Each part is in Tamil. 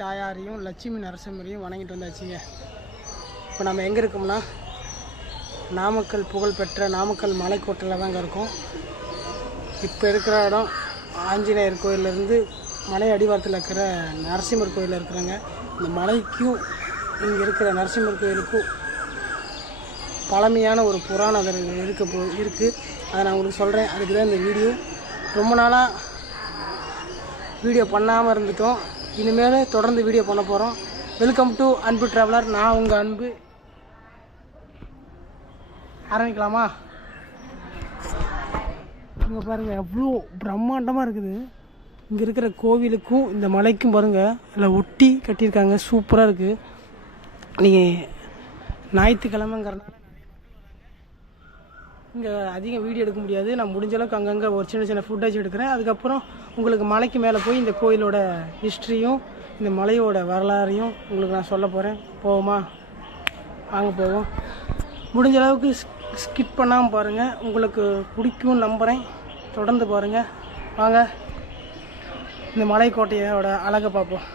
தாயாரையும் லட்சுமி நரசிம்மரையும் வணங்கிட்டு வந்தாச்சுங்க. இப்போ நம்ம எங்கே இருக்கோம்னா நாமக்கல் புகழ்பெற்ற நாமக்கல் மலைக்கோட்டையில் தாங்க இருக்கோம். இப்போ இருக்கிற இடம் ஆஞ்சநேயர் கோயிலேருந்து மலை அடிவாரத்தில் இருக்கிற நரசிம்மர் கோயிலில் இருக்கிறாங்க. இந்த மலைக்கும் இங்கே இருக்கிற நரசிம்மர் கோயிலுக்கும் பழமையான ஒரு புராணம் இருக்குது. அதை நான் உங்களுக்கு சொல்கிறேன். அதுக்கு தான் இந்த வீடியோ. ரொம்ப நாளாக வீடியோ பண்ணாமல் இருந்துட்டோம். இனிமேல் தொடர்ந்து வீடியோ பண்ண போகிறோம். வெல்கம் டு அன்பு ட்ராவலர். நான் உங்கள் அன்பு. ஆரம்பிக்கலாமா? இங்கே பாருங்கள் எவ்வளோ பிரம்மாண்டமாக இருக்குது. இங்கே இருக்கிற கோவிலுக்கும் இந்த மலைக்கும் பாருங்கள் இல்லை ஒட்டி கட்டியிருக்காங்க. சூப்பராக இருக்குது. நீங்கள் ஞாயிற்றுக்கிழமைங்கிறனால இங்கே அதிகம் வீடியோ எடுக்க முடியாது. நான் முடிஞ்ச அளவுக்கு அங்கங்கே ஒரு சின்ன சின்ன ஃபுட்டேஜ் எடுக்கிறேன். அதுக்கப்புறம் உங்களுக்கு மலைக்கு மேலே போய் இந்த கோயிலோட ஹிஸ்ட்ரியும் இந்த மலையோட வரலாறையும் உங்களுக்கு நான் சொல்ல போகிறேன். போவோமா? வாங்க போவோம். முடிஞ்ச அளவுக்கு ஸ்கிப் பண்ணாமல் பாருங்கள். உங்களுக்கு பிடிக்கும்னு நம்புகிறேன். தொடர்ந்து பாருங்கள். வாங்க இந்த மலைக்கோட்டையோட அழகை பார்ப்போம்.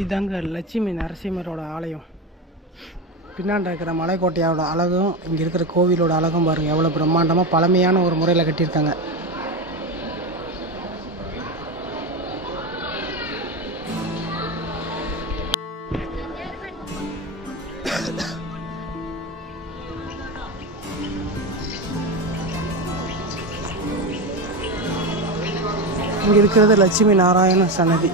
இதுதாங்க லட்சுமி நரசிம்மரோட ஆலயம். பின்னாண்ட இருக்கிற மலைக்கோட்டையோட அழகும் இங்கே இருக்கிற கோவிலோட அழகும் பாருங்கள் எவ்வளோ பிரம்மாண்டமாக பழமையான ஒரு முறையில் கட்டியிருக்காங்க. இங்கே இருக்கிறது லட்சுமி நாராயண சன்னதி.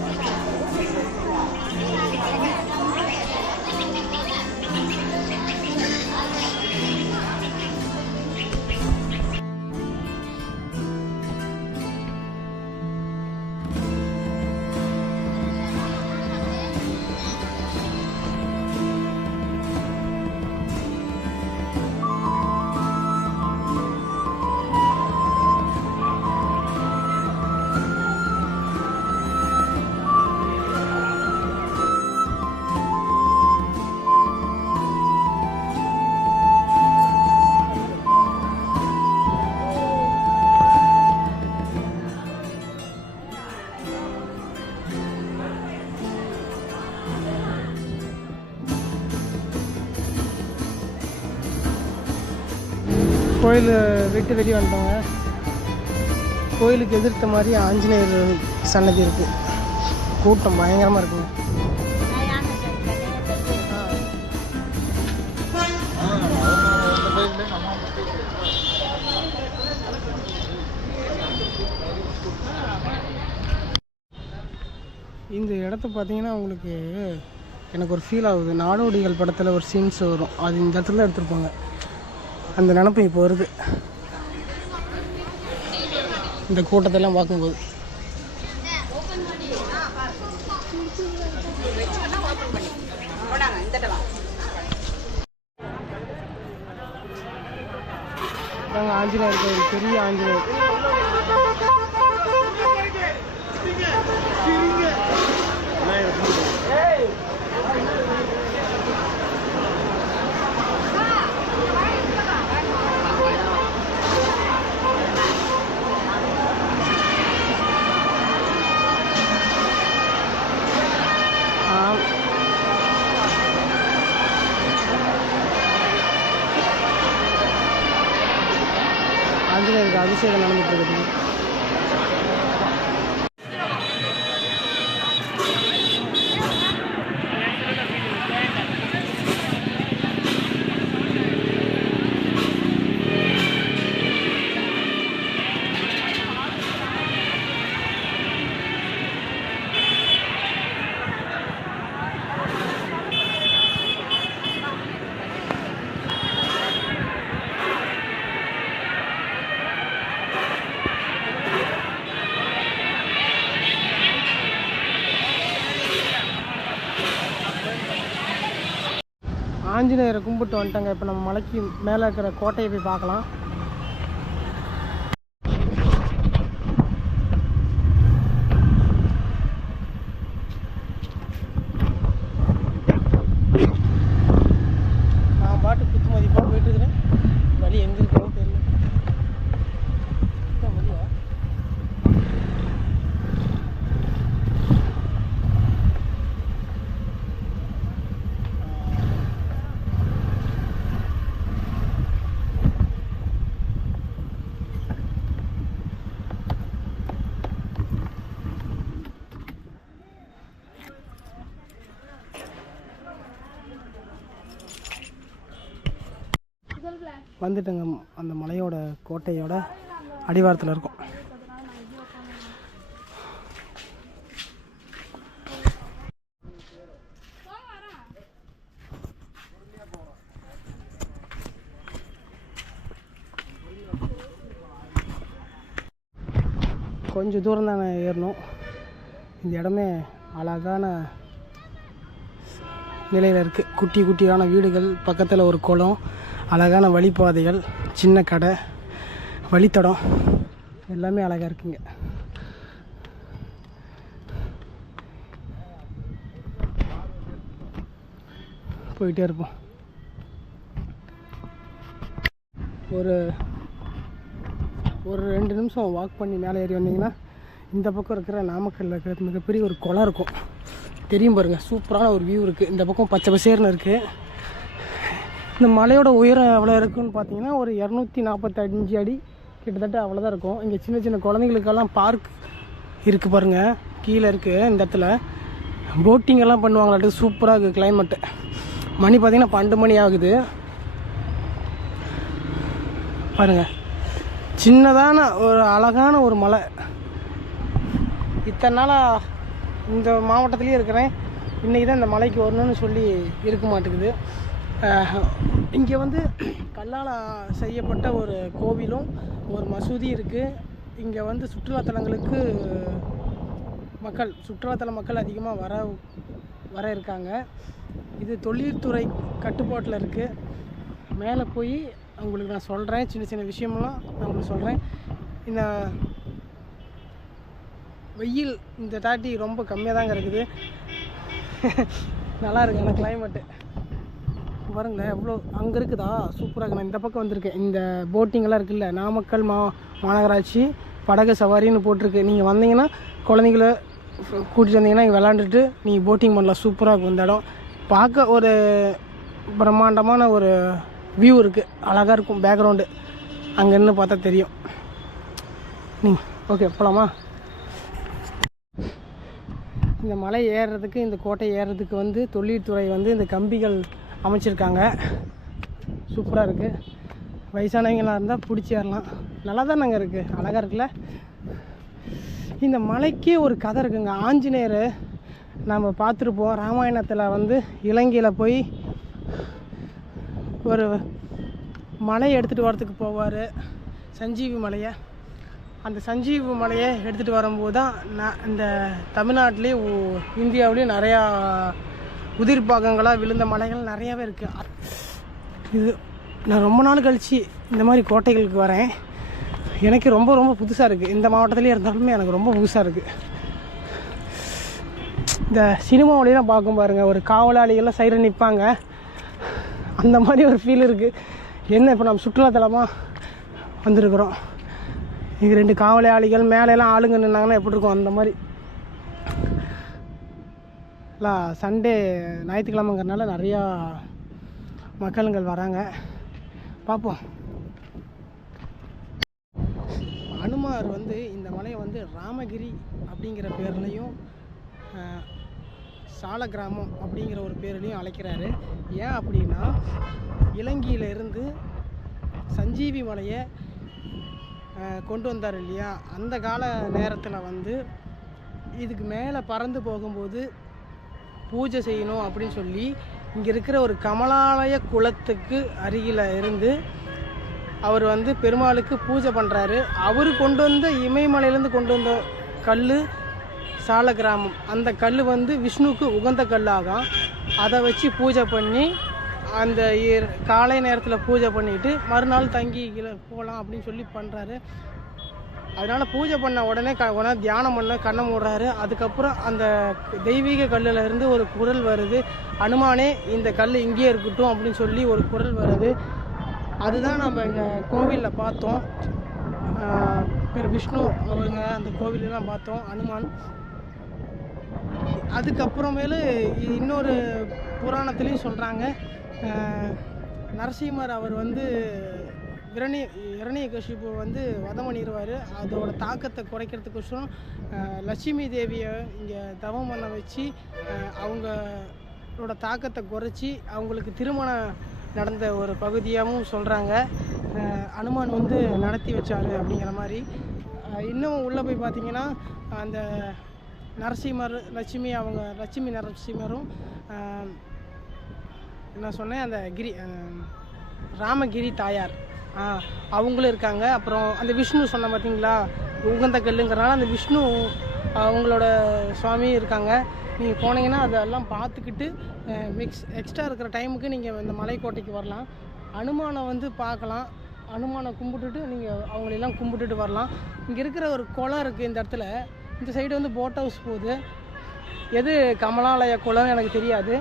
கோயில் விட்டு வெளியே வந்தவங்க கோயிலுக்கு எதிர்த்த மாதிரி ஆஞ்சநேயர் சன்னதி இருக்குது. கூட்டம் பயங்கரமாக இருக்குங்க. இந்த இடத்த பார்த்தீங்கன்னா உங்களுக்கு எனக்கு ஒரு ஃபீல் ஆகுது. நாடோடிகள் படத்தில் ஒரு சீன்ஸ் வரும், அது இந்த இடத்துல எடுத்துருப்பாங்க. அந்த நினப்பு இப்போ வருது இந்த கூட்டத்தெல்லாம் பார்க்கும்போது. ஆஞ்சநேயர் கோயில், பெரிய ஆஞ்சநேயர். ஆஞ்சநேயருக்கு அபிஷேகம் நடந்துட்டு இருக்குது. ஆஞ்சநேயரை கும்பிட்டு வந்துட்டாங்க. இப்போ நம்ம மலைக்கு மேலே இருக்கிற கோட்டையை போய் பார்க்கலாம். நான் பாட்டு குத்து மதிப்பாக போயிட்டுருக்கிறேன். வழி எங்கே இருக்கணும் தெரியல. வழியா வந்துட்டுங்க. அந்த மலையோட கோட்டையோட அடிவாரத்தில் இருக்கும். கொஞ்சம் தூரம் தான் ஏறணும். இந்த இடமே அழகான நிலையில் இருக்குது. குட்டி குட்டியான வீடுகள், பக்கத்தில் ஒரு குளம், அழகான வழிப்பாதைகள், சின்ன கடை, வழித்தடம் எல்லாமே அழகாக இருக்குங்க. போயிட்டே இருப்போம். ஒரு 2 நிமிஷம் வாக் பண்ணி மேலே ஏறி வந்தீங்கன்னா இந்த பக்கம் இருக்கிற நாமக்கல்லில் இருக்கிற மிகப்பெரிய ஒரு குளம் இருக்கும். தெரியும் பாருங்கள், சூப்பரான ஒரு வியூ இருக்குது. இந்த பக்கம் பச்சை பசேர்னு இருக்குது. இந்த மலையோட உயரம் எவ்வளோ இருக்குதுன்னு பார்த்தீங்கன்னா ஒரு 245 அடி கிட்டத்தட்ட அவ்வளோதான் இருக்கும். இங்கே சின்ன சின்ன குழந்தைங்களுக்கெல்லாம் பார்க் இருக்குது பாருங்கள், கீழே இருக்குது. இந்த இடத்துல போட்டிங் எல்லாம் பண்ணுவாங்களாட்டு. சூப்பராக இருக்குது கிளைமேட்டு. மணி பார்த்திங்கன்னா 12 மணி ஆகுது பாருங்கள். சின்னதான ஒரு அழகான ஒரு மலை. இத்தனை நாளாக இந்த மாவட்டத்துலேயே இருக்கிறேன். இன்றைக்கி தான் இந்த மலைக்கு வரணும்னு சொல்லி இருக்க மாட்டேங்குது. இங்கே வந்து கல்லால் செய்யப்பட்ட ஒரு கோவிலும் ஒரு மசூதி இருக்குது. இங்கே வந்து சுற்றுலாத்தலங்களுக்கு சுற்றுலாத்தல மக்கள் அதிகமாக வர இருக்காங்க. இது தொழில்துறை கட்டுப்பாட்டில் இருக்குது. மேலே போய் உங்களுக்கு நான் சொல்கிறேன், சின்ன சின்ன விஷயமெல்லாம் நான் உங்களுக்கு சொல்கிறேன். இந்த வெயில் இந்த தாட்டி ரொம்ப கம்மியாக தாங்க இருக்குது. நல்லா இருக்கு ஆனால் கிளைமேட்டு பாருங்களேன் எவ்வளோ. அங்கே இருக்குதா, சூப்பராக இருக்கு. நான் இந்த பக்கம் வந்திருக்கேன். இந்த போட்டிங்கெல்லாம் இருக்குல்ல, நாமக்கல் மாநகராட்சி படகு சவாரின்னு போட்டிருக்கு. நீங்கள் வந்தீங்கன்னா குழந்தைங்கள கூட்டிகிட்டு வந்தீங்கன்னா இங்கே விளாண்டுட்டு நீங்கள் போட்டிங் பண்ணலாம். சூப்பராக இருக்கும் இந்த இடம். பார்க்க ஒரு பிரம்மாண்டமான ஒரு வியூ இருக்குது, அழகாக இருக்கும். பேக்ரவுண்டு அங்கே நின்று பார்த்தா தெரியும். ஓகே போகலாமா? இந்த மலை ஏறுறதுக்கு, இந்த கோட்டை ஏறுறதுக்கு வந்து தொழில்துறை வந்து இந்த கம்பிகள் அமைச்சிருக்காங்க. சூப்பராக இருக்குது. வயசானவங்களாக இருந்தால் பிடிச்சி ஏறலாம். நல்லா தான் நாங்கள் இருக்குது, அழகாக இருக்குல்ல. இந்த மலைக்கே ஒரு கதை இருக்குங்க. ஆஞ்சநேயர் நம்ம பார்த்துருப்போம். ராமாயணத்தில் வந்து இலங்கையில் போய் ஒரு மலையை எடுத்துகிட்டு வரத்துக்கு போவார், சஞ்சீவி மலையை. அந்த சஞ்சீவி மலையை எடுத்துகிட்டு வரும்போது தான் இந்த தமிழ்நாட்டிலே இந்தியாவிலேயும் நிறையா உதிர் பாகங்களாக விழுந்த மலைகள் நிறையாவே இருக்குது. இது நான் ரொம்ப நாள் கழித்து இந்த மாதிரி கோட்டைகளுக்கு வரேன். எனக்கு ரொம்ப ரொம்ப புதுசாக இருக்குது. இந்த மாவட்டத்துலேயே இருந்தாலுமே எனக்கு ரொம்ப புதுசாக இருக்குது. இந்த சினிமாவிலாம் பார்க்கும் பாருங்கள், ஒரு காவலாளிகள்லாம் சைடில் நிற்பாங்க. அந்த மாதிரி ஒரு ஃபீல் இருக்குது. என்ன இப்போ நம்ம சுற்றுலாத்தலமாக வந்திருக்கிறோம். இங்கே 2 காவலாளிகள் மேலெல்லாம் ஆளுங்க நின்னாங்கன்னா எப்படி இருக்கும் அந்த மாதிரி. இல்லை சண்டே ஞாயிற்றுக்கிழமைங்கிறனால நிறையா மக்களுங்கள் வராங்க. பார்ப்போம். அனுமார் வந்து இந்த மலையை வந்து ராமகிரி அப்படிங்கிற பேர்லையும் சால கிராமம் அப்படிங்கிற ஒரு பேர்லையும் அழைக்கிறாரு. ஏன் அப்படின்னா இலங்கையிலிருந்து சஞ்சீவி மலையை கொண்டு வந்தார் இல்லையா, அந்த கால நேரத்தில் வந்து இதுக்கு மேலே பறந்து போகும்போது பூஜை செய்யணும் அப்படின்னு சொல்லி இங்கே இருக்கிற ஒரு கமலாலய குளத்துக்கு அருகில் இருந்து அவர் வந்து பெருமாளுக்கு பூஜை பண்ணுறாரு. அவர் கொண்டு வந்த இமயமலையிலேருந்து கொண்டு வந்த கல் சால கிராமம். அந்த கல் வந்து விஷ்ணுவுக்கு உகந்த கல்லாகும். அதை வச்சு பூஜை பண்ணி அந்த காலை நேரத்தில் பூஜை பண்ணிவிட்டு மறுநாள் தங்கி போகலாம் அப்படின்னு சொல்லி பண்ணுறாரு. அதனால் பூஜை பண்ண உடனே தியானம் பண்ண கண்ணை மூடுறாரு. அதுக்கப்புறம் அந்த தெய்வீக கல்லில் இருந்து ஒரு குரல் வருது, அனுமானே இந்த கல் இங்கேயே இருக்கட்டும் அப்படின்னு சொல்லி ஒரு குரல் வருது. அதுதான் நம்ம இந்த கோவிலில் பார்த்தோம். விஷ்ணு அவங்க அந்த கோவிலெலாம் பார்த்தோம், அனுமான். அதுக்கப்புறமேலு இன்னொரு புராணத்துலேயும் சொல்கிறாங்க, நரசிம்மர் அவர் வந்து இரணியகசிபு வந்து வதம் பண்ணிடுவார். அதோட தாக்கத்தை குறைக்கிறதுக்கோசரம் லட்சுமி தேவியை இங்கே தவம் பண்ண வச்சு அவங்களோட தாக்கத்தை குறைச்சி அவங்களுக்கு திருமணம் நடந்த ஒரு பகுதியாகவும் சொல்கிறாங்க. அனுமான் வந்து நடத்தி வச்சார் அப்படிங்கிற மாதிரி. இன்னும் உள்ளே போய் பார்த்தீங்கன்னா அந்த நரசிம்மர் லட்சுமி நரசிம்மரும் என்ன சொன்னேன் அந்த ராமகிரி தாயார் அவங்களும் இருக்காங்க. அப்புறம் அந்த விஷ்ணு சொன்ன பார்த்தீங்களா உகந்த கல்லுங்கிறனால அந்த விஷ்ணு அவங்களோட சுவாமி இருக்காங்க. நீங்கள் போனீங்கன்னா அதெல்லாம் பார்த்துக்கிட்டு எக்ஸ்ட்ரா இருக்கிற டைமுக்கு நீங்கள் இந்த மலைக்கோட்டைக்கு வரலாம். அனுமானை வந்து பார்க்கலாம். அனுமானை கும்பிட்டுட்டு நீங்கள் அவங்களெல்லாம் கும்பிட்டுட்டு வரலாம். இங்கே இருக்கிற ஒரு குளம் இருக்குது இந்த இடத்துல. இந்த சைடு வந்து போட் ஹவுஸ் போகுது. எது கமலாலய குளம்னு எனக்கு தெரியாது.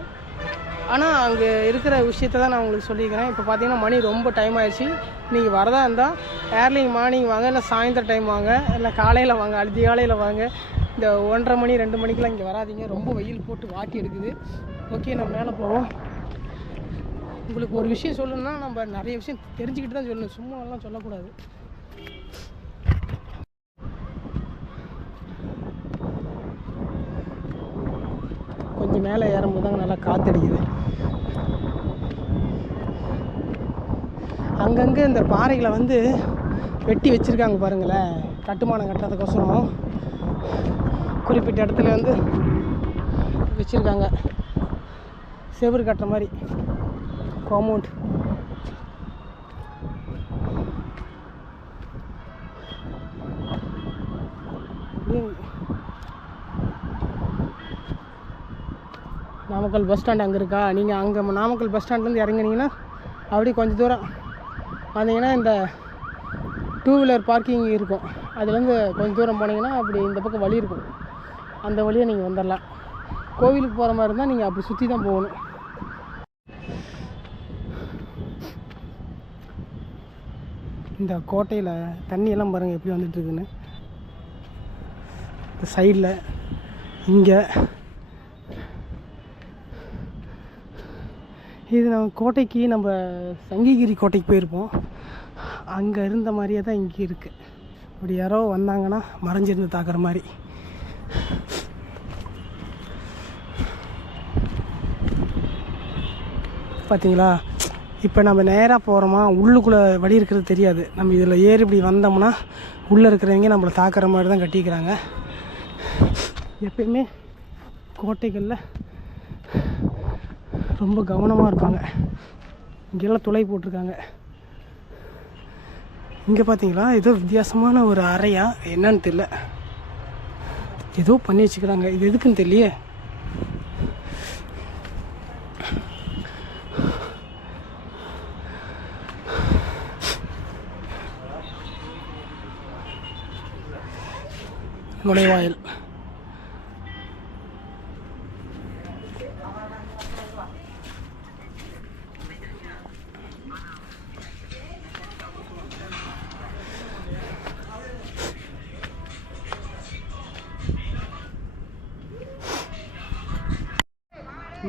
ஆனால் அங்கே இருக்கிற விஷயத்த தான் நான் உங்களுக்கு சொல்லிக்கிறேன். இப்போ பார்த்தீங்கன்னா மணி ரொம்ப டைம் ஆயிடுச்சு. நீங்கள் வரதா இருந்தால் ஏர்லி மார்னிங் வாங்க, இல்லை சாயந்தரம் டைம் வாங்க, இல்லை காலையில் வாங்க, அதிகாலையில் வாங்க. இந்த 1:30 மணி 2 மணிக்கெலாம் இங்கே வராதிங்க. ரொம்ப வெயில் போட்டு வாட்டி எடுக்குது. ஓகே, நம்ம மேலே போவோம். உங்களுக்கு ஒரு விஷயம் சொல்லணும்னா நம்ம நிறைய விஷயம் தெரிஞ்சுக்கிட்டு தான் சொல்லணும், சும்மாலாம் சொல்லக்கூடாது. கொஞ்சம் மேலே ஏறும்போது தாங்க நல்லா காற்றடிக்குது. அங்கங்கே இந்த பாறைகளை வந்து வெட்டி வச்சுருக்காங்க பாருங்களேன், கட்டுமானம் கட்டுறதுக்கோசரம் குறிப்பிட்ட இடத்துல வந்து வச்சுருக்காங்க. செவுறு கட்டுற மாதிரி காம்பவுண்ட். நாமக்கல் பஸ் ஸ்டாண்ட் அங்கே இருக்கா? நீங்கள் அங்கே நாமக்கல் பஸ் ஸ்டாண்ட்லேருந்து இறங்கினீங்கன்னா அப்படியே கொஞ்சம் தூரம் வந்தீங்கன்னா இந்த 2 வீலர் பார்க்கிங் இருக்கும். அதுலேருந்து கொஞ்சம் தூரம் போனீங்கன்னா அப்படி இந்த பக்கம் வழி இருக்கும். அந்த வழியை நீங்கள் வந்துடலாம். கோவிலுக்கு போகிற மாதிரி இருந்தால் நீங்கள் அப்படி சுற்றி தான் போகணும். இந்த கோட்டையில் தண்ணியெல்லாம் பாருங்கள் எப்படி வந்துட்டுருக்குன்னு. இந்த சைடில் இங்கே இது நம்ம கோட்டைக்கு நம்ம சங்கிகிரி கோட்டைக்கு போயிருப்போம். அங்கே இருந்த மாதிரியே தான் இங்கே இருக்குது. அப்படி யாரோ வந்தாங்கன்னா மறைஞ்சிருந்து தாக்குற மாதிரி. பார்த்தீங்களா? இப்போ நம்ம நேராக போகிறோமா, உள்ளுக்குள்ளே வழி இருக்கிறது தெரியாது. நம்ம இதில் ஏறி இப்படி வந்தோம்னா உள்ளே இருக்கிறவங்க நம்மளை தாக்குற மாதிரி தான் கட்டிக்கிறாங்க. எப்பயுமே கோட்டைகளில் ரொம்ப கவனமாக இருப்பாங்க. இங்கெல்லாம் துளை போட்டிருக்காங்க. இங்கே பார்த்தீங்களா, ஏதோ வித்தியாசமான ஒரு அறையா என்னன்னு தெரியல, ஏதோ பண்ணி வச்சுக்கிறாங்க. இது எதுக்குன்னு தெரியலையே. நுழைவாயில்.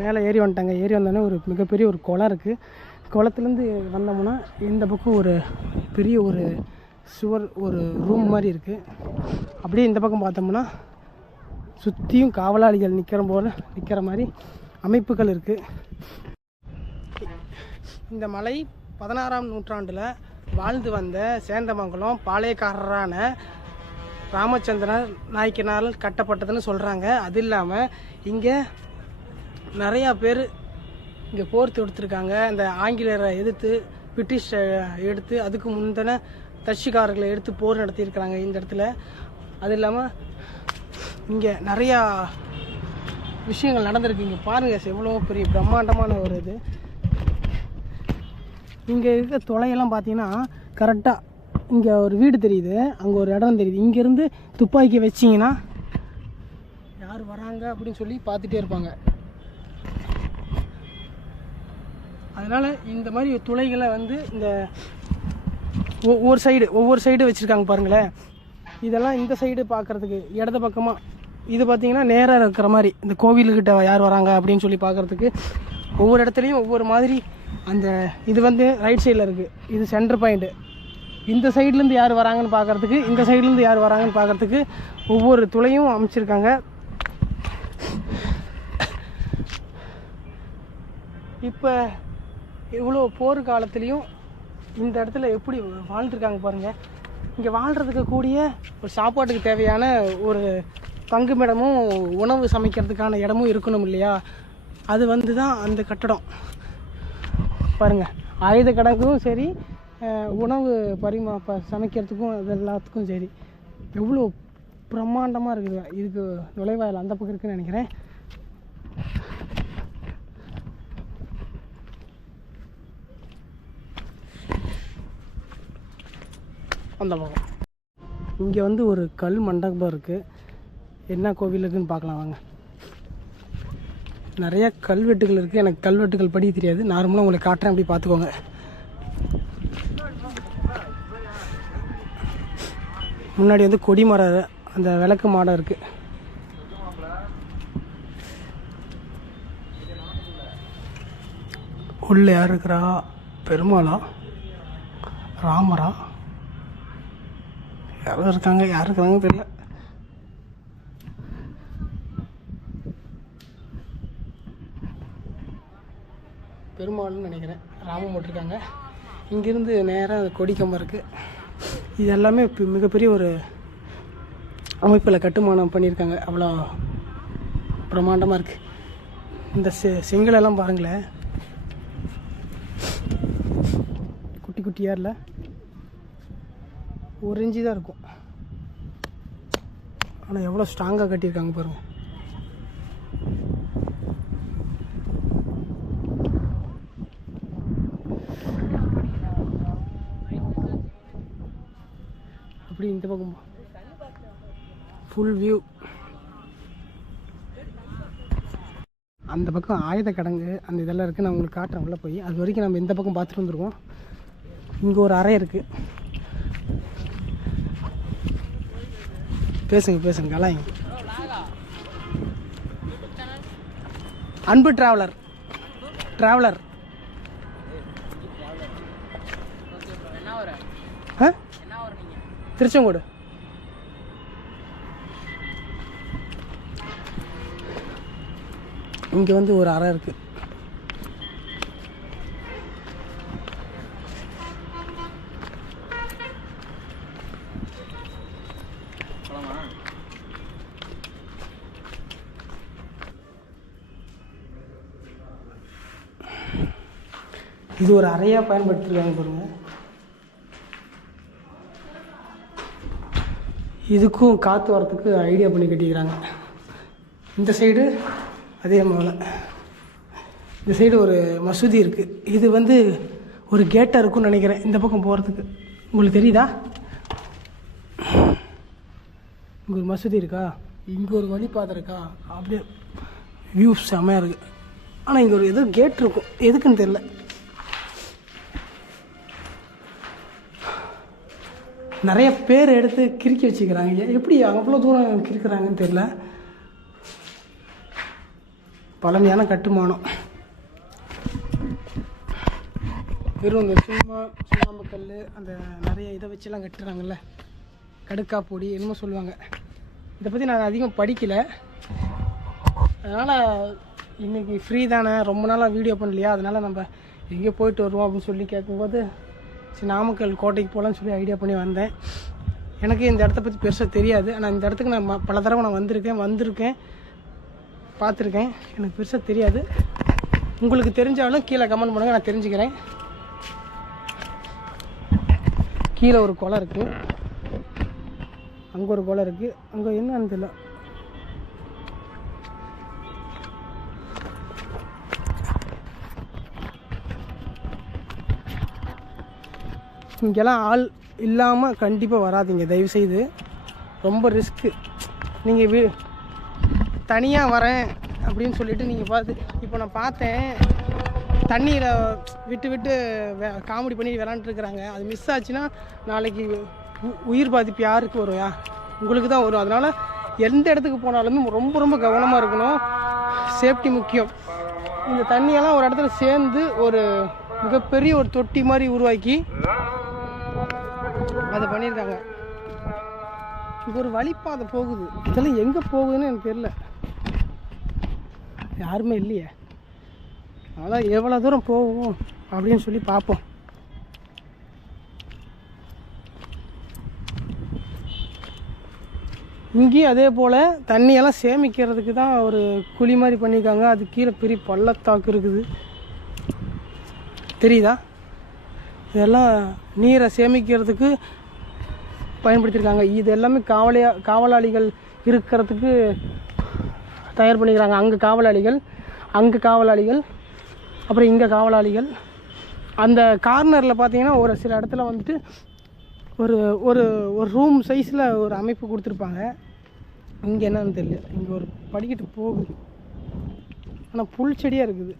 மேலே ஏறி வந்துட்டாங்க. ஏறி வந்தோடனே ஒரு மிகப்பெரிய ஒரு குளம் இருக்குது. குளத்துலேருந்து வந்தோம்னா இந்த பக்கம் ஒரு பெரிய ஒரு சுவர், ஒரு ரூம் மாதிரி இருக்குது. அப்படியே இந்த பக்கம் பார்த்தோம்னா சுற்றியும் காவலாளிகள் நிற்கிற மாதிரி அமைப்புகள் இருக்குது. இந்த மலை 16ஆம் நூற்றாண்டில் வாழ்ந்து வந்த சேந்தமங்கலம் பாளையக்காரரான ராமச்சந்திரன் நாயக்கனால் கட்டப்பட்டதுன்னு சொல்கிறாங்க. அது இல்லாமல் இங்கே நிறையா பேர் இங்கே போர் தொடுத்துருக்காங்க. இந்த ஆங்கிலேயரை எதிர்த்து, பிரிட்டிஷை எடுத்து, அதுக்கு முந்தின தட்சிக்காரர்களை எடுத்து போர் நடத்தியிருக்கிறாங்க இந்த இடத்துல. அது இல்லாமல் இங்கே நிறையா விஷயங்கள் நடந்திருக்கு. இங்கே பாருங்கள் எவ்வளோ பெரிய பிரம்மாண்டமான ஒரு இது. இங்கே இருக்க தொலையெல்லாம் பார்த்தீங்கன்னா கரெக்டாக இங்கே ஒரு வீடு தெரியுது, அங்கே ஒரு இடம் தெரியுது. இங்கேருந்து துப்பாக்கி வச்சிங்கன்னா யார் வராங்க அப்படின்னு சொல்லி பார்த்துட்டே இருப்பாங்க. அதனால் இந்த மாதிரி துளைகளை வந்து இந்த ஒவ்வொரு சைடு வச்சுருக்காங்க பாருங்களேன். இதெல்லாம் இந்த சைடு பார்க்குறதுக்கு இடது பக்கமாக, இது பார்த்திங்கன்னா நேராக இருக்கிற மாதிரி இந்த கோவில்கிட்ட யார் வராங்க அப்படின்னு சொல்லி பார்க்குறதுக்கு ஒவ்வொரு இடத்துலையும் ஒவ்வொரு மாதிரி. அந்த இது வந்து ரைட் சைடில் இருக்குது, இது சென்டர் பாயிண்ட்டு. இந்த சைட்லேருந்து யார் வராங்கன்னு பார்க்குறதுக்கு, இந்த சைட்லேருந்து யார் வராங்கன்னு பார்க்குறதுக்கு ஒவ்வொரு துளையும் அமைச்சிருக்காங்க. இப்போ இவ்வளோ போர் காலத்துலேயும் இந்த இடத்துல எப்படி வாழ்ந்துருக்காங்க பாருங்கள். இங்கே வாழ்கிறதுக்கு கூடிய ஒரு சாப்பாட்டுக்கு தேவையான ஒரு தங்குமிடமும் உணவு சமைக்கிறதுக்கான இடமும் இருக்கணும் இல்லையா? அது வந்து தான் அந்த கட்டடம் பாருங்கள். ஆயுத கிடங்கும் சரி, உணவு சமைக்கிறதுக்கும் அது எல்லாத்துக்கும் சரி எவ்வளோ பிரம்மாண்டமாக இருக்குது. இதுக்கு நுழைவாயில் அந்த பக்கம் இருக்குதுன்னு நினைக்கிறேன். அந்த பக்கம் இங்கே வந்து ஒரு கல் மண்டபம் இருக்குது. என்ன கோவில் இருக்குதுன்னு பார்க்கலாம் வாங்க. நிறைய கல்வெட்டுகள் இருக்குது. எனக்கு கல்வெட்டுகள் படிக்க தெரியாது. நார்மலாக உங்களுக்கு காட்டுறேன், அப்படி பார்த்துக்கோங்க. முன்னாடி வந்து கொடி மரம், அந்த விளக்கு மாடம் இருக்குது. உள்ள யார் இருக்கிறா? பெருமாளா, ராமரா, யாரும் இருக்காங்க. யார் இருக்கிறாங்க தெரியல. பெருமாள்னு நினைக்கிறேன். ராமம் போட்டிருக்காங்க. இங்கேருந்து நேராக கொடி கம்பம் இருக்குது. இது எல்லாமே மிகப்பெரிய ஒரு அமைப்பில் கட்டுமானம் பண்ணியிருக்காங்க. அவ்வளோ பிரம்மாண்டமாக இருக்குது. இந்த செங்கலெல்லாம் பாருங்களேன், குட்டி குட்டியாக இல்லை, ஒரு இன்ச்சு தான் இருக்கும். ஆனால் எவ்வளோ ஸ்ட்ராங்காக கட்டியிருக்காங்க பாருங்கள். அப்படி இந்த பக்கம் ஃபுல் வியூ. அந்த பக்கம் ஆயுத கிடங்கு அந்த இதெல்லாம் இருக்குது. நான் உங்களுக்கு காட்டுறேன் உள்ளே போய். அது வரைக்கும் நம்ம இந்த பக்கம் பார்த்துட்டு வந்துருக்கோம். இங்கே ஒரு அறை இருக்குது. பேசுங்க கலாயிங்க. அன்பு டிராவலர் திருச்செங்கோடு. இங்கே வந்து ஒரு அறை இருக்குது. இது ஒரு அறையாக பயன்படுத்திருக்காங்க பாருங்க. இதுக்கும் காற்று வரத்துக்கு ஐடியா பண்ணி கட்டிக்கிறாங்க. இந்த சைடு அதே போல் இந்த சைடு ஒரு மசூதி இருக்குது. இது வந்து ஒரு கேட்டாக இருக்குன்னு நினைக்கிறேன் இந்த பக்கம் போகிறதுக்கு. உங்களுக்கு தெரியுதா? இங்கே ஒரு மசூதி இருக்கா, இங்கே ஒரு வழிபாதை இருக்கா, அப்படியே வியூ செம்மையாக இருக்குது. ஆனால் இங்கே ஒரு ஏதோ கேட் இருக்கும், எதுக்குன்னு தெரில. நிறைய பேர் எடுத்து கிறுக்கி வச்சுக்கிறாங்க. எப்படி அவ்வளோ தூரம் கிறுக்கிறாங்கன்னு தெரியல. பழமையான கட்டுமானம். வெறும் இந்த சுண்ணாம்பு கல் அந்த நிறைய இதை வச்சுலாம் கட்டுறாங்கல்ல, கடுக்கா பொடி என்னமோ சொல்லுவாங்க. இதை பற்றி நான் அதிகம் படிக்கலை. அதனால் இன்றைக்கி ஃப்ரீ தானே, ரொம்ப நாளாக வீடியோ பண்ணலையா, அதனால் நம்ம எங்கேயோ போயிட்டு வருவோம் அப்படின்னு சொல்லி கேட்கும்போது சரி நாமக்கல் கோட்டைக்கு போகலான்னு சொல்லி ஐடியா பண்ணி வந்தேன். எனக்கு இந்த இடத்த பற்றி பெருசாக தெரியாது. ஆனால் இந்த இடத்துக்கு நான் பல தடவை நான் வந்திருக்கேன் பார்த்துருக்கேன். எனக்கு பெருசாக தெரியாது. உங்களுக்கு தெரிஞ்சாலும் கீழே கமெண்ட் பண்ணுங்கள், நான் தெரிஞ்சுக்கிறேன். கீழே ஒரு குளம் இருக்குது, அங்கே ஒரு குளம் இருக்குது. அங்கே என்னன்னு தெரியல. இங்கெல்லாம் ஆள் இல்லாமல் கண்டிப்பாக வராதிங்க தயவுசெய்து. ரொம்ப ரிஸ்க்கு. நீங்கள் தனியாக வரேன் அப்படின்னு சொல்லிவிட்டு நீங்கள் பார்த்து, இப்போ நான் பார்த்தேன் தண்ணியில் விட்டு காமெடி பண்ணி விளாண்டுருக்குறாங்க. அது மிஸ் ஆச்சுன்னா நாளைக்கு உயிர் பாதிப்பு யாருக்கு வரும்? உங்களுக்கு தான் வரும். அதனால் எந்த இடத்துக்கு போனாலுமே ரொம்ப கவனமாக இருக்கணும். சேஃப்டி முக்கியம். இந்த தண்ணியெல்லாம் ஒரு இடத்துல சேர்ந்து ஒரு மிகப்பெரிய ஒரு தொட்டி மாதிரி உருவாக்கி அதை பண்ணியிருக்காங்க. இங்கே ஒரு வழிப்பாதை போகுது. இதெல்லாம் எங்கே போகுதுன்னு எனக்கு தெரியல. யாருமே இல்லையே. அதனால் எவ்வளோ தூரம் போகும் அப்படின்னு சொல்லி பார்ப்போம். இங்கேயும் அதே போல் தண்ணியெல்லாம் சேமிக்கிறதுக்கு தான் ஒரு குழி மாதிரி பண்ணியிருக்காங்க. அது கீழே பெரிய பள்ளத்தாக்கு இருக்குது, தெரியுதா? இதெல்லாம் நீரை சேமிக்கிறதுக்கு பயன்படுத்தியிருக்காங்க. இது எல்லாமே காவலாளிகள் இருக்கிறதுக்கு தயார் பண்ணிக்கிறாங்க. அங்கே காவலாளிகள், அப்புறம் இங்கே காவலாளிகள். அந்த கார்னரில் பார்த்தீங்கன்னா ஒரு சில இடத்துல வந்துட்டு ஒரு ஒரு ஒரு ரூம் சைஸில் ஒரு அமைப்பு கொடுத்துருப்பாங்க. இங்கே என்னன்னு தெரியல. இங்கே ஒரு படிக்கட்டு போகுது, ஆனால் புல் செடியாக இருக்குது.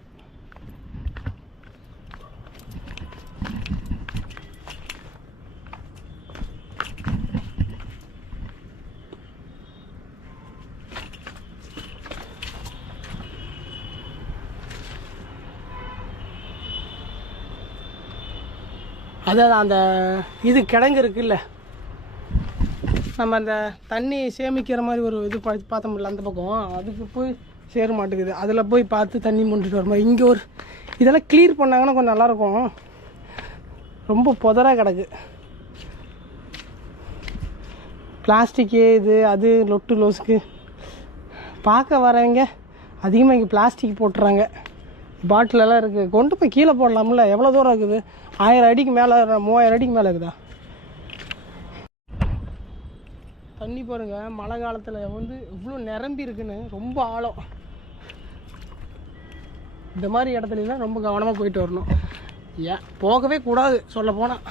அதாவது அந்த இது கிடங்கு இருக்குல்ல, நம்ம அந்த தண்ணி சேமிக்கிற மாதிரி ஒரு இது பார்த்தோம்ல அந்த பக்கம், அதுக்கு போய் சேர மாட்டேங்குது. அதில் போய் பார்த்து தண்ணி மூண்டுட்டு வர மாதிரி. இங்கே ஒரு இதெல்லாம் க்ளீர் பண்ணாங்கன்னா கொஞ்சம் நல்லாயிருக்கும். ரொம்ப புதராக கிடக்கு. பிளாஸ்டிக்கு இது அது லொட்டு லோஸுக்கு பார்க்க வரவங்க அதிகமாக இங்கே பிளாஸ்டிக் போட்டுறாங்க. பாட்டிலெல்லாம் இருக்குது, கொண்டு போய் கீழே போடலாம்ல. எவ்வளோ தூரம் இருக்குது? 1000 அடிக்கு மேலே, 3000 அடிக்கு மேலே இருக்குதா தண்ணி? பாருங்கள், மழை காலத்தில் வந்து இவ்வளோ நிரம்பி இருக்குன்னு. ரொம்ப ஆழம். இந்த மாதிரி இடத்துலலாம் ரொம்ப கவனமாக போயிட்டு வரணும். ஏன் போகவே கூடாது சொல்ல போனால்.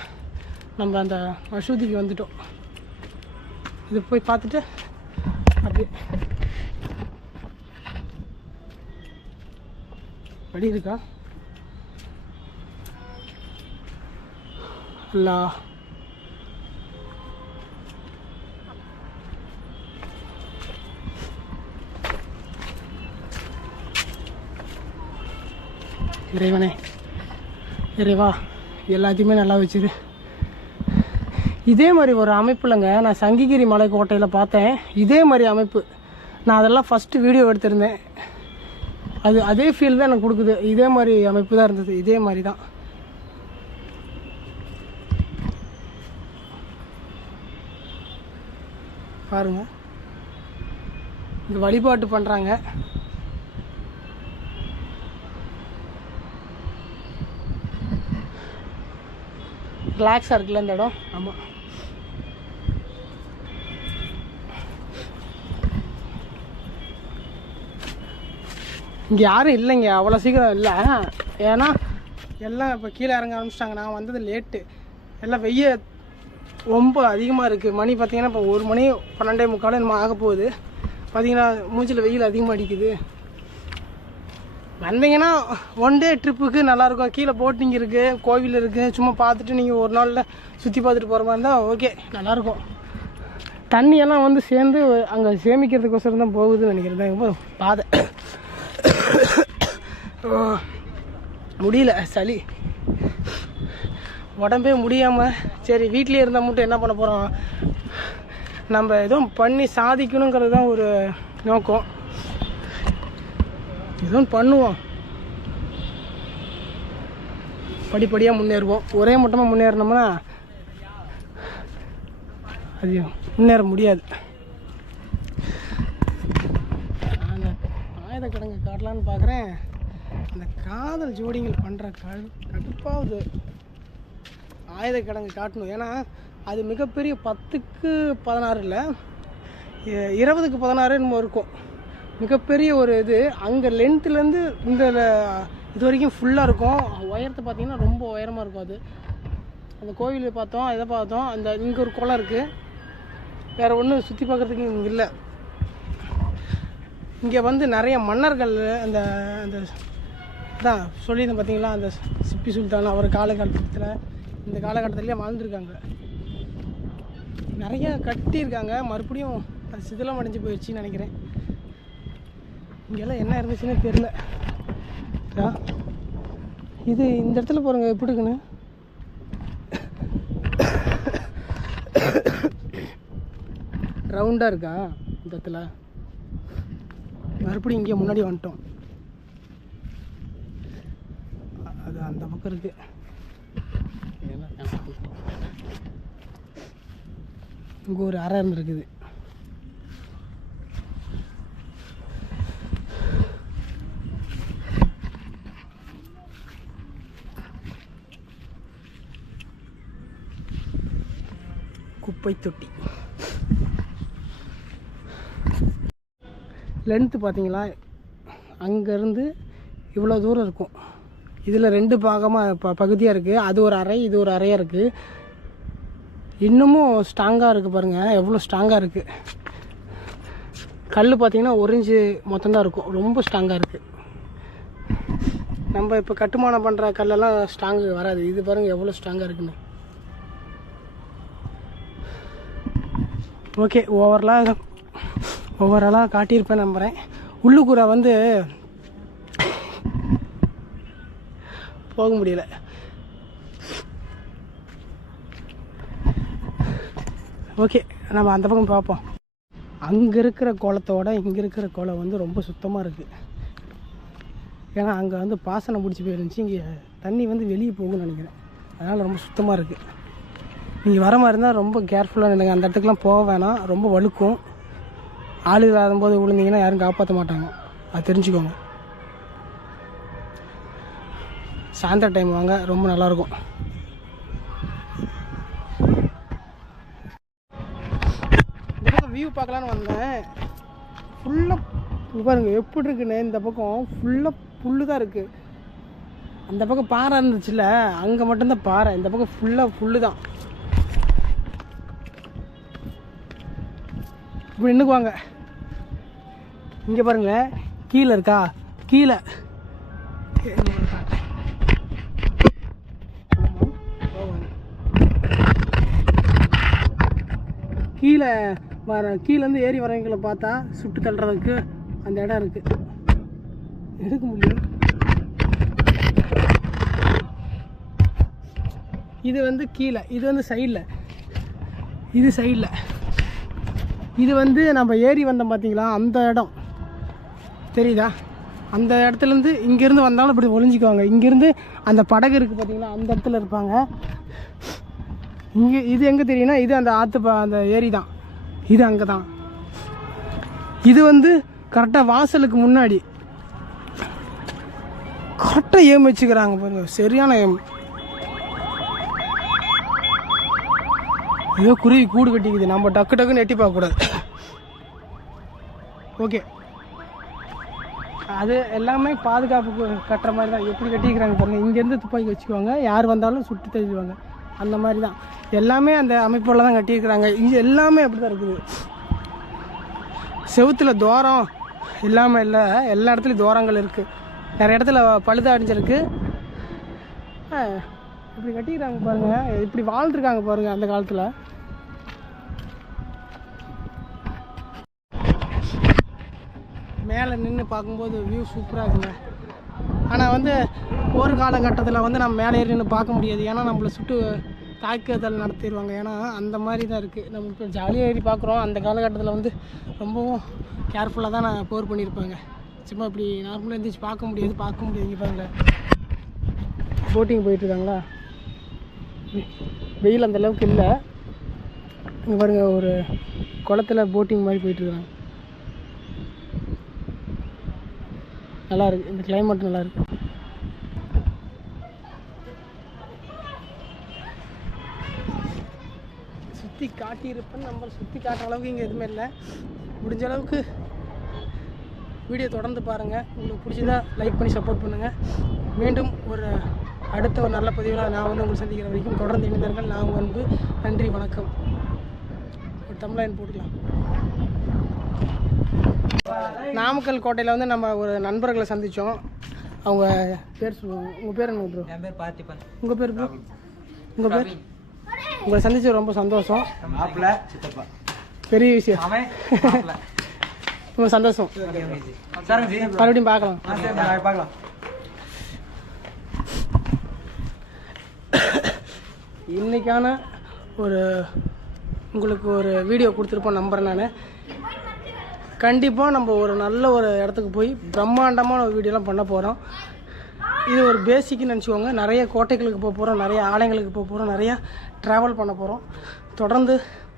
நம்ம அந்த மசூதிக்கு வந்துட்டோம். இது போய் பார்த்துட்டு அப்படியே வழி இருக்கா அல்லா? இறைவனே, இறைவா எல்லாத்தையுமே நல்லா வச்சுது. இதே மாதிரி ஒரு அமைப்புலங்க நான் சங்கிகிரி மலை கோட்டையில் பார்த்தேன். இதே மாதிரி அமைப்பு. நான் அதெல்லாம் ஃபஸ்ட்டு வீடியோ எடுத்திருந்தேன். அதே ஃபீல் தான் எனக்கு கொடுக்குது. இதே மாதிரி அமைப்பு தான் இருந்தது. இதே மாதிரி தான். பாருங்க, இங்கே வழிபாட்டு பண்ணுறாங்க. ரிலாக்ஸாக இருக்குல்ல இந்த இடம்? ஆமாம். இங்கே யாரும் இல்லைங்க, அவ்வளோ சீக்கிரம் இல்லை. ஏன்னா எல்லாம் இப்போ கீழே இறங்க ஆரம்பிச்சிட்டாங்க. நான் வந்தது லேட்டு. எல்லாம் வெய்ய ரொம்ப அதிகமாக இருக்குது. மணி பார்த்திங்கன்னா இப்போ 1 மணி 12:45 நம்ம ஆக போகுது. பார்த்திங்கன்னா மூஞ்சில் வெயில் அதிகமாக அடிக்குது. வந்தீங்கன்னா 1 டே ட்ரிப்புக்கு நல்லாயிருக்கும். கீழே போட்டிங் இருக்குது, கோவில் இருக்குது. சும்மா பார்த்துட்டு நீங்கள் ஒரு நாளில் சுற்றி பார்த்துட்டு போகிற மாதிரி இருந்தால் ஓகே, நல்லாயிருக்கும். தண்ணியெல்லாம் வந்து சேர்ந்து அங்கே சேமிக்கிறதுக்கோசரம் தான் போகுதுன்னு நினைக்கிறேன். பாதை முடியல, சளி உடம்பே முடியாமல். சரி, வீட்டிலே இருந்தால் மட்டும் என்ன பண்ண போகிறோம்? நம்ம எதுவும் பண்ணி சாதிக்கணுங்கிறது தான் ஒரு நோக்கம். எதுவும் பண்ணுவோம், படிப்படியாக முன்னேறுவோம். ஒரே மட்டமாக முன்னேறினோம்னா அது முன்னேற முடியாது. அந்த ஆயுத கிடங்கு காட்டலான்னு பார்க்குறேன். அந்த காதல் ஜோடிகள் பண்ணுற கடுப்பாவது ஆயுத கிடங்கு காட்டணும். ஏன்னா அது மிகப்பெரிய 10க்கு 16 இல்லை, 20க்கு 16 நம்ம இருக்கும். மிகப்பெரிய ஒரு இது. அங்கே லென்த்துலேருந்து இந்த இது வரைக்கும் ஃபுல்லாக இருக்கும். உயரத்தை பார்த்திங்கன்னா ரொம்ப உயரமாக இருக்கும். அது அந்த கோவில் பார்த்தோம், இதை பார்த்தோம். அந்த இங்கே ஒரு குளம் இருக்குது. வேறு ஒன்றும் சுற்றி பார்க்குறதுக்கு இங்கே இல்லை. இங்கே வந்து நிறைய மன்னர்கள் அந்த அந்த தான் சொல்லியிருந்தேன் பார்த்தீங்களா, அந்த சிப்பி சுல்தான் அவர் காலகட்டத்தில், இந்த காலகட்டத்திலேயே வாழ்ந்துருக்காங்க. நிறைய கட்டியிருக்காங்க. மறுபடியும் அது சிதிலம் அடைஞ்சு போயிடுச்சின்னு நினைக்கிறேன். இங்கெல்லாம் என்ன இருந்துச்சுன்னு தெரில. இது இந்த இடத்துல பாருங்க எப்படி இருக்குன்னு. ரவுண்டாக இருக்கா இந்த இடத்துல? மறுபடியும் இங்கே முன்னாடி வந்துட்டோம். அது அந்த பக்கம் இருக்கு. இங்கே ஒரு அறை இருந்துருக்குது. குப்பை தொட்டி. லென்த்து பார்த்தீங்களா, அங்கேருந்து இவ்வளோ தூரம் இருக்கும். இதில் 2 பாகமாக பகுதியாக இருக்குது. அது ஒரு அறை, இது ஒரு அறையாக இருக்குது. இன்னமும் ஸ்ட்ராங்காக இருக்குது பாருங்கள், எவ்வளோ ஸ்ட்ராங்காக இருக்குது. கல் பார்த்திங்கன்னா 1 இன்ச்சு மொத்தம்தான் இருக்கும். ரொம்ப ஸ்ட்ராங்காக இருக்குது. நம்ம இப்போ கட்டுமானம் பண்ணுற கல்லெல்லாம் ஸ்ட்ராங்கு வராது. இது பாருங்கள் எவ்வளோ ஸ்ட்ராங்காக இருக்குன்னு. ஓகே, ஓவராலாக காட்டியிருப்பேன் நம்புகிறேன். உள்ளுக்குறை வந்து போக முடியல. ஓகே, நம்ம அந்த பக்கம் பார்ப்போம். அங்கே இருக்கிற குளத்தோட இங்கே இருக்கிற குளம் வந்து ரொம்ப சுத்தமாக இருக்குது. ஏன்னா அங்கே வந்து பாசனம் பிடிச்சி போயிருந்துச்சு. இங்கே தண்ணி வந்து வெளியே போகும்னு நினைக்கிறேன். அதனால் ரொம்ப சுத்தமாக இருக்குது. நீங்கள் வர மாதிரி இருந்தால் ரொம்ப கேர்ஃபுல்லாக நினைங்க. அந்த இடத்துக்குலாம் போக வேணாம், ரொம்ப வழுக்கும். ஆள் இல்லாத போது விழுந்தீங்கன்னா யாரும் காப்பாற்ற மாட்டாங்க, அது தெரிஞ்சுக்கோங்க. சாயந்தர டைம் வாங்க, ரொம்ப நல்லாயிருக்கும். இந்த பக்கம் வியூ பார்க்கலான்னு வந்தேன். ஃபுல்லாக பாருங்க எப்படி இருக்குன்னு. இந்த பக்கம் ஃபுல்லாக புல்லு தான் இருக்குது. அந்த பக்கம் பாறை இருந்துச்சுல்ல, அங்கே மட்டும்தான் பாறை. இந்த பக்கம் ஃபுல்லாக புல்லு தான். இப்படி நின்றுக்குவாங்க. இங்கே பாருங்க, கீழே இருக்கா, கீழே கீழே கீழேருந்து ஏறி வரவங்களை பார்த்தா சுட்டு தள்ளுறதுக்கு அந்த இடம் இருக்குது. எடுக்க முடியும். இது வந்து கீழே, இது வந்து சைடில், இது சைடில். இது வந்து நம்ம ஏறி வந்தோம் பார்த்தீங்களா, அந்த இடம் தெரியுதா? அந்த இடத்துலேருந்து இங்கேருந்து வந்தாலும் இப்படி ஒளிஞ்சிக்குவாங்க. இங்கேருந்து அந்த படகு இருக்குது பார்த்தீங்களா, அந்த இடத்துல இருப்பாங்க. இங்கே இது எங்கே தெரியும்னா, இது அந்த அந்த ஏரி தான். இது அங்கே தான். இது வந்து கரெக்டாக வாசலுக்கு முன்னாடி கரெக்டாக ஏம் வச்சுக்கிறாங்க பாருங்க. சரியான ஏம். ஏதோ குருவி கூடு கட்டிக்குது. நம்ம டக்குன்னு எட்டி பார்க்கக்கூடாது. ஓகே, அது எல்லாமே பாதுகாப்புக்கு கட்டுற மாதிரி தான். எப்படி கட்டிக்கிறாங்க பாருங்கள். இங்கேருந்து துப்பாக்கி வச்சுக்குவாங்க, யார் வந்தாலும் சுட்டு தள்ளிடுவாங்க. அந்த மாதிரி தான் எல்லாமே அந்த அமைப்போடு தான் கட்டியிருக்கிறாங்க. இங்கே எல்லாமே அப்படி தான் இருக்குது. செவுத்தில் தோரம் இல்லாமல் இல்லை, எல்லா இடத்துலையும் தோரங்கள் இருக்குது. நிறைய இடத்துல பழுதாக அடிஞ்சிருக்கு. இப்படி கட்டிக்கிறாங்க பாருங்கள். இப்படி வாழ்ந்துருக்காங்க பாருங்கள் அந்த காலத்தில். மேலே நின்று பார்க்கும்போது வியூ சூப்பராக இருக்குங்க. ஆனால் வந்து ஒரு காலகட்டத்தில் வந்து நம்ம மேலே ஏறி நின்று பார்க்க முடியாது. ஏன்னா நம்மளை சுட்டு தாக்குதல் நடத்திடுவாங்க. ஏன்னா அந்த மாதிரி தான் இருக்குது. நம்ம இப்போ ஜாலியாக ஏறி பார்க்குறோம். அந்த காலகட்டத்தில் வந்து ரொம்பவும் கேர்ஃபுல்லாக தான் நான் போர் பண்ணியிருப்பாங்க. சும்மா இப்படி நார்மலாக இருந்துச்சு பார்க்க முடியாது. இங்கே பாருங்களேன், போட்டிங் போயிட்டுருக்காங்களா. வெயில் அந்தளவுக்கு இல்லை. இங்கே பாருங்கள், ஒரு குளத்தில் போட்டிங் மாதிரி போயிட்டுருக்காங்க. நல்லாயிருக்கு, இந்த கிளைமேட் நல்லாயிருக்கு. சுற்றி காட்டியிருப்பேன். நம்ம சுற்றி காட்டுற அளவுக்கு இங்கே எதுவுமே இல்லை. முடிஞ்ச அளவுக்கு வீடியோ தொடர்ந்து பாருங்கள். உங்களுக்கு பிடிச்சதா லைக் பண்ணி சப்போர்ட் பண்ணுங்கள். மீண்டும் அடுத்த ஒரு நல்ல பதிவில் நான் வந்து உங்களுக்கு சந்திக்கிற வரைக்கும் தொடர்ந்து இணைந்தார்கள். நான் உங்கள் அன்பு. நன்றி, வணக்கம். ஒரு தமிழ்லைன் போட்டுக்கலாம். நாமக்கல் கோட்டையில் வந்து நம்ம ஒரு நண்பர்களை சந்தித்தோம். அவங்க பேர் சொல்லுவாங்க. உங்கள் பேர் என்ன ப்ரோ? என் பேர் பார்த்திபன். உங்கள் பேர் ப்ரோ? உங்கள் பேர்? உங்களை சந்திச்சு ரொம்ப சந்தோஷம். பெரிய விஷயம், ரொம்ப சந்தோஷம். மறுபடியும் பார்க்கலாம். இன்னைக்கான உங்களுக்கு ஒரு வீடியோ கொடுத்துருப்போம் நம்புறேன். நான் கண்டிப்பாக நம்ம ஒரு நல்ல ஒரு இடத்துக்கு போய் பிரம்மாண்டமான ஒரு வீடியோலாம் பண்ண போகிறோம். இது ஒரு பேசிக்னு நினச்சிக்கோங்க. நிறைய கோட்டைகளுக்கு போக போகிறோம், நிறைய ஆலயங்களுக்கு போக போகிறோம், நிறையா ட்ராவல் பண்ண போகிறோம். தொடர்ந்து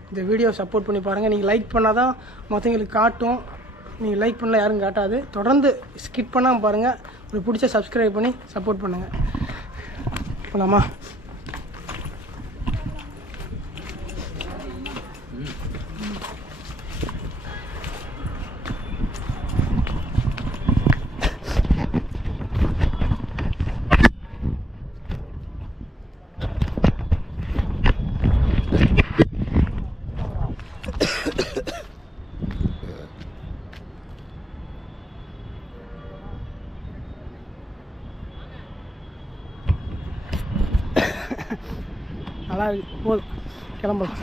இந்த வீடியோ சப்போர்ட் பண்ணி பாருங்கள். நீங்கள் லைக் பண்ணால் தான் மற்றவங்களுக்கு காட்டும். நீங்கள் லைக் பண்ணல யாரும் காட்டாது. தொடர்ந்து ஸ்கிப் பண்ணாமல் பாருங்கள். உங்களுக்கு பிடிச்ச சப்ஸ்கிரைப் பண்ணி சப்போர்ட் பண்ணுங்கள். போகலாமா? நல்லா இருக்கு. போதும், கிளம்பலாம்.